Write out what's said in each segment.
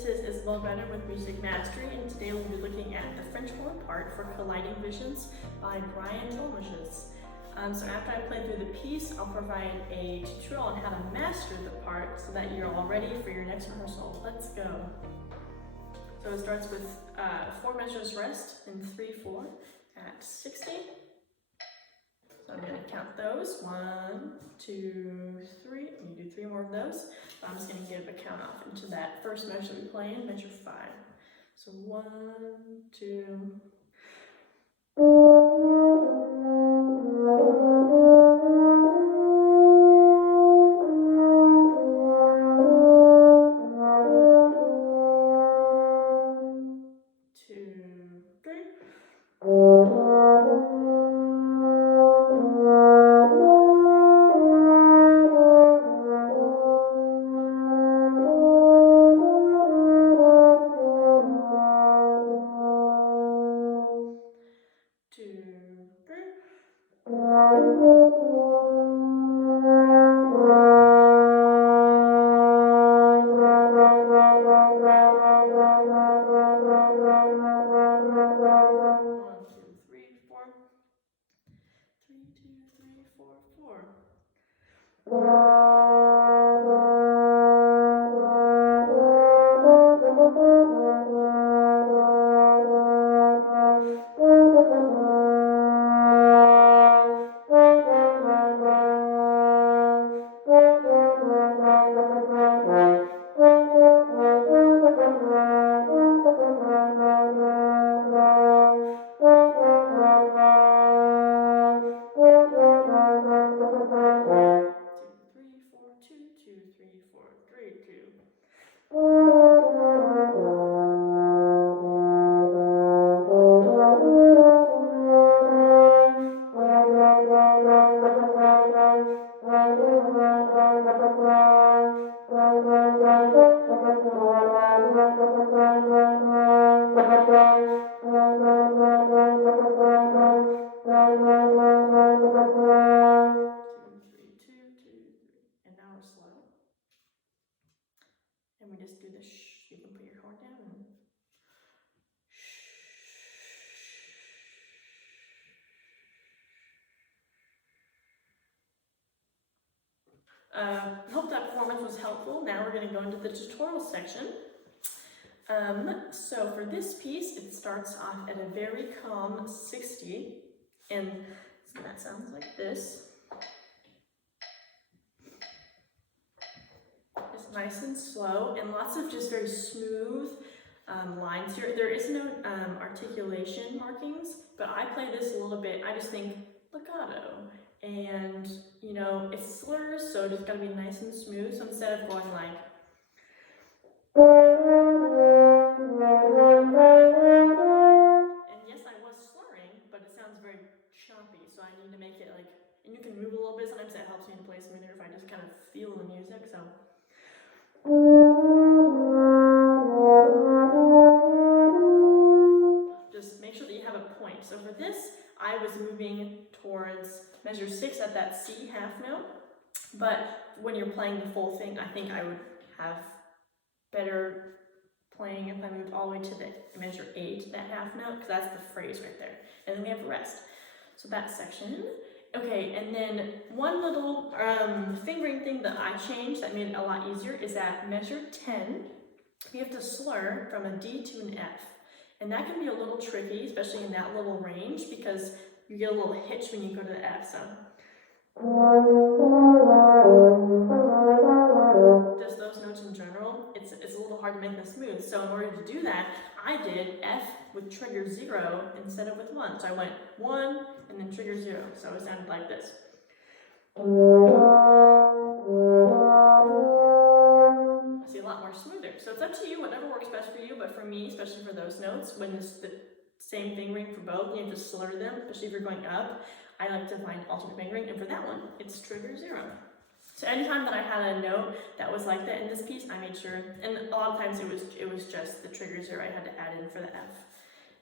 This is Isabel Benner with Music Mastery, and today we'll be looking at the French horn part for Colliding Visions by Balmages. So after I play through the piece, I'll provide a tutorial on how to master the part so that you're all ready for your next rehearsal. Let's go. So it starts with 4 measures rest in 3/4 at 60. So I'm going to count those. 1, 2, 3. And you do 3 more of those. So I'm just going to give a count off into that first measure we play in, measure 5. So 1, 2. And we just do the shh. You can put your horn down and shh. Hope that performance was helpful. Now we're going to go into the tutorial section. So for this piece, it starts off at a very calm 60, and that sounds like this. It's nice and slow, and lots of just very smooth lines here. There is no articulation markings, but I play this a little bit. I just think legato, and you know, it slurs, so it's gotta be nice and smooth. So instead of going like, and yes, I was slurring, but it sounds very choppy, so I need to make it like, and you can move a little bit. Sometimes that helps me to play smoother if I just kind of feel the music. So. Just make sure that you have a point. So for this, I was moving towards measure 6 at that C half note, but when you're playing the full thing, I think I would have better playing if I moved all the way to the measure 8, that half note, because that's the phrase right there. And then we have rest. So that section. Okay, and then one little fingering thing that I changed that made it a lot easier is at measure 10, you have to slur from a D to an F. And that can be a little tricky, especially in that little range, because you get a little hitch when you go to the F. So just those notes in general, it's a little hard to make them smooth. So in order to do that, I did F with trigger 0 instead of with 1. So I went 1 and then trigger 0. So it sounded like this. I see a lot more smoother. So it's up to you, whatever works best for you. But for me, especially for those notes, when it's the same fingering for both, you have to slur them, especially if you're going up. I like to find alternate fingering, and for that one, it's trigger 0. So anytime that I had a note that was like that in this piece, I made sure, and a lot of times it was just the trigger 0 I had to add in for the F.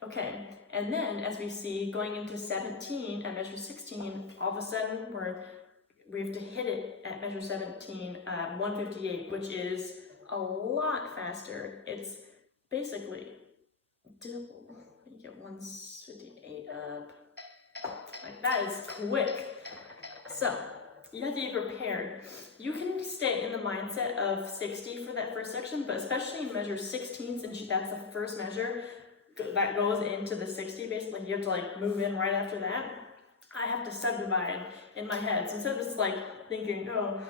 Okay, and then as we see going into 17 at measure 16, all of a sudden we have to hit it at measure 17, 158, which is a lot faster. It's basically double. You get 158 up. Like, that is quick. So you have to be prepared. You can stay in the mindset of 60 for that first section, but especially in measure 16, since that's the first measure that goes into the 60, basically you have to like move in right after that. I have to subdivide in my head. So instead of just like thinking, oh,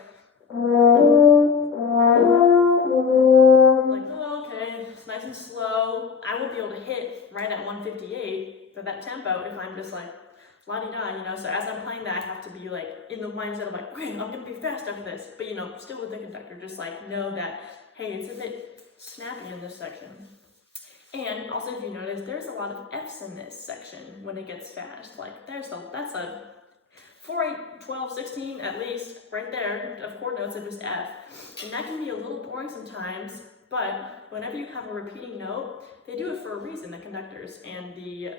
like, oh, okay, it's nice and slow, I won't be able to hit right at 158 for that tempo if I'm just like la-di-da, you know. So as I'm playing that, I have to be like in the mindset of like, okay, I'm gonna be fast after this, but you know, still with the conductor, just like know that, hey, it's a bit snappy in this section. And also, if you notice, there's a lot of F's in this section when it gets fast. Like, that's a 4, 8, 12, 16 at least, right there, of chord notes of just F. And that can be a little boring sometimes, but whenever you have a repeating note, they do it for a reason, the conductors, and the,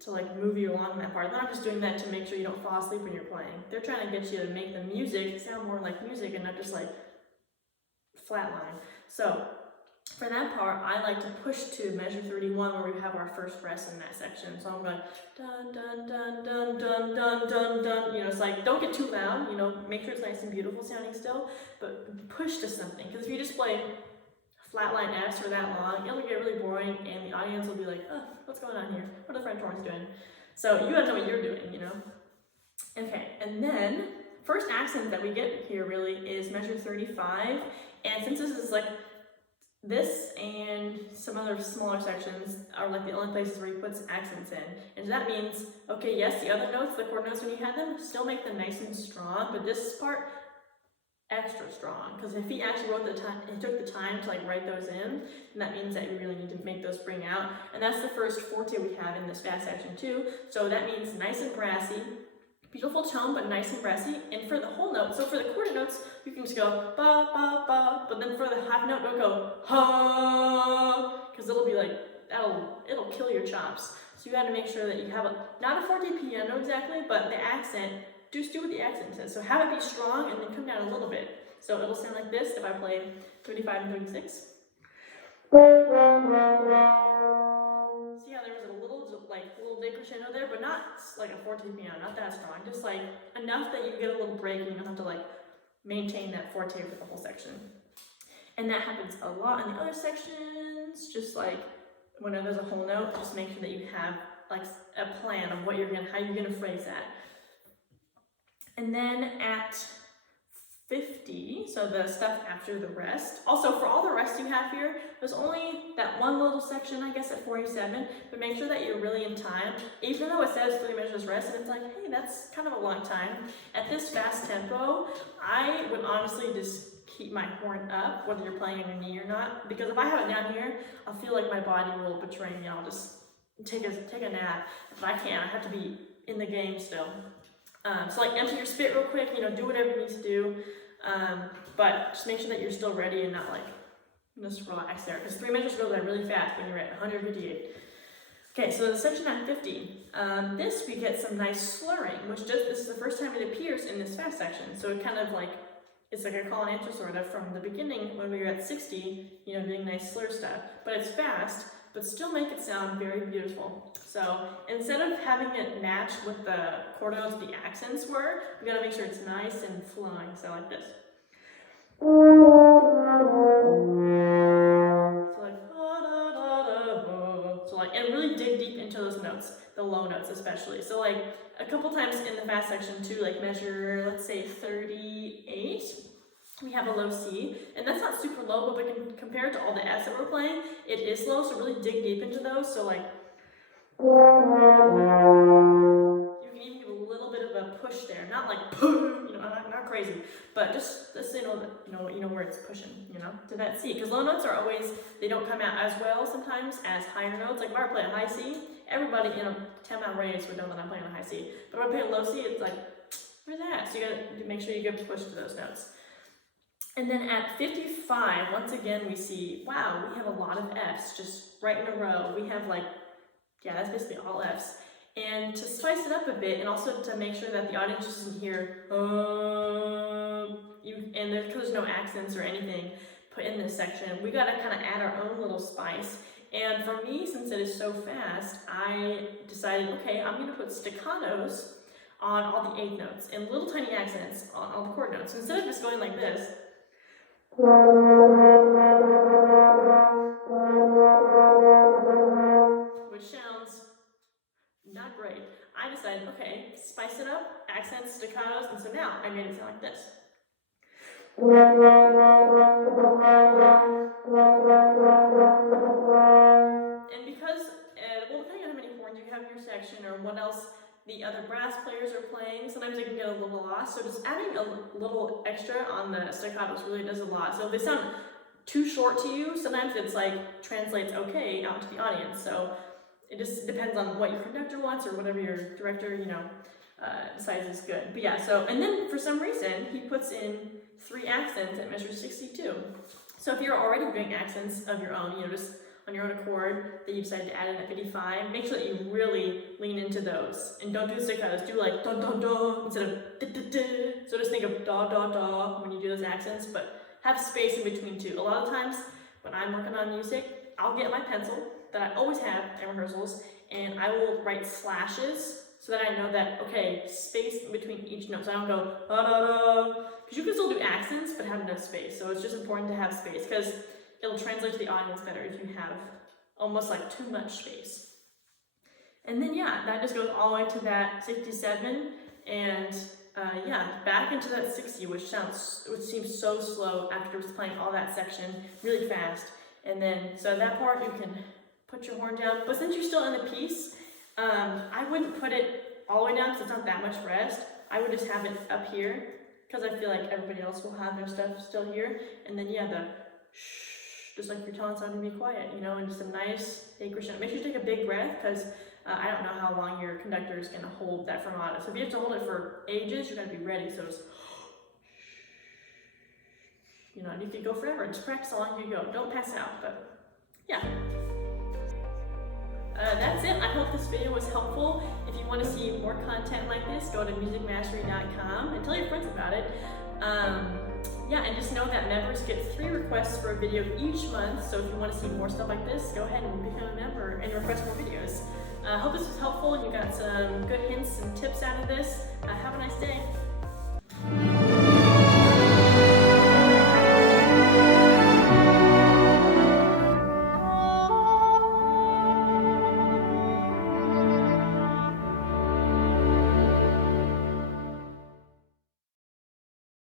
to like move you along that part. They're not just doing that to make sure you don't fall asleep when you're playing. They're trying to get you to make the music sound more like music and not just like flatline. So, for that part, I like to push to measure 31 where we have our first rest in that section. So I'm going dun dun dun dun dun dun dun dun. You know, it's like, don't get too loud, you know, make sure it's nice and beautiful sounding still, but push to something. Because if you just play flatline Fs for that long, it'll get really boring and the audience will be like, oh, what's going on here? What are the French horns doing? So you gotta know what you're doing, you know? Okay, and then first accent that we get here really is measure 35. And since this is like, this and some other smaller sections are like the only places where he puts accents in. And that means, okay, yes, the other notes, the chord notes when you had them, still make them nice and strong, but this part, extra strong. Because if he actually took the time to like write those in, then that means that you really need to make those bring out. And that's the first forte we have in this fast section too. So that means nice and brassy, beautiful tone, but nice and brassy. And for the whole note, so for the quarter notes, you can just go ba ba ba, but then for the half note, don't go ha, because it'll be like, it'll kill your chops. So you got to make sure that you have not a forte piano exactly, but the accent, just do what the accent says. So have it be strong and then come down a little bit. So it'll sound like this if I play 35 and 36. See how there was a little decrescendo there, but not like a forte piano, not that strong, just like enough that you get a little break and you don't have to like maintain that forte for the whole section. And that happens a lot in the other sections, just like when there's a whole note, just make sure that you have like a plan of what how you're gonna phrase that. And then at 50, so the stuff after the rest. Also, for all the rest you have here, there's only that one little section, I guess, at 47, but make sure that you're really in time. Even though it says 3 measures rest, and it's like, hey, that's kind of a long time. At this fast tempo, I would honestly just keep my horn up, whether you're playing on your knee or not, because if I have it down here, I'll feel like my body will betray me, and I'll just take a nap. But I can't, I have to be in the game still. So like empty your spit real quick, you know, do whatever you need to do. But just make sure that you're still ready and not like, just relax there. Because 3 measures go by really fast when you're at 158. Okay, so the section at 50. This we get some nice slurring, which this is the first time it appears in this fast section. So it kind of like, it's like a call and answer sort of from the beginning when we were at 60, you know, doing nice slur stuff. But it's fast, but still make it sound very beautiful. So instead of having it match with the chord notes the accents were, we gotta make sure it's nice and flowing, so like this. So like, and really dig deep into those notes, the low notes especially. So like a couple times in the fast section too, like measure, let's say 38, we have a low C, and that's not super low, but compared to all the Fs that we're playing, it is low, so really dig deep into those. So like, you can even give a little bit of a push there, not like, you know, not crazy, but just so you know that, you know where it's pushing, you know, to that C. Because low notes are always, they don't come out as well sometimes as higher notes. Like if I play a high C, everybody in a 10-mile radius would know that I'm playing a high C. But if I play a low C, it's like, where's that? So you gotta make sure you get push to those notes. And then at 55, once again, we see, wow, we have a lot of Fs just right in a row. We have like, yeah, that's basically all Fs. And to spice it up a bit, and also to make sure that the audience doesn't hear, and because there's no accents or anything, put in this section, we gotta kind of add our own little spice. And for me, since it is so fast, I decided, okay, I'm gonna put staccatos on all the eighth notes and little tiny accents on all the chord notes. So instead of just going like this, which sounds not great, I decided, okay, spice it up, accents, staccatos, and so now I made it sound like this. And because, well, depending on how many horns you have in your section or what else the other brass players are playing, sometimes it can get a little lost. So just adding a little extra on the staccatos really does a lot. So if they sound too short to you, sometimes it's like translates okay out to the audience. So it just depends on what your conductor wants or whatever your director, decides is good. But yeah, so, and then for some reason, he puts in 3 accents at measure 62. So if you're already doing accents of your own, just on your own accord that you decided to add in at 55, make sure that you really lean into those. And don't do the staccatos, do like da da da instead of da da da. So just think of da da da when you do those accents, but have space in between too. A lot of times when I'm working on music, I'll get my pencil that I always have in rehearsals, and I will write slashes so that I know that, okay, space in between each note. So I don't go da da da, because you can still do accents but have enough space. So it's just important to have space because it'll translate to the audience better if you have almost like too much space. And then yeah, that just goes all the way to that 67, and back into that 60, which seems so slow after just playing all that section really fast. And then so that part you can put your horn down, but since you're still in the piece, I wouldn't put it all the way down because it's not that much rest. I would just have it up here because I feel like everybody else will have their stuff still here. And then yeah, the shh, just like you're telling someone to be quiet, and just a nice big crescendo. Make sure you take a big breath because I don't know how long your conductor is going to hold that fermata. So if you have to hold it for ages, you're going to be ready. So it's and you could go forever. Just practice how long you go. Don't pass out, but yeah. That's it. I hope this video was helpful. If you want to see more content like this, go to MusicMastery.band and tell your friends about it. And just know that members get 3 requests for a video each month. So if you want to see more stuff like this, go ahead and become a member and request more videos. I hope this was helpful and you got some good hints and tips out of this. Have a nice day.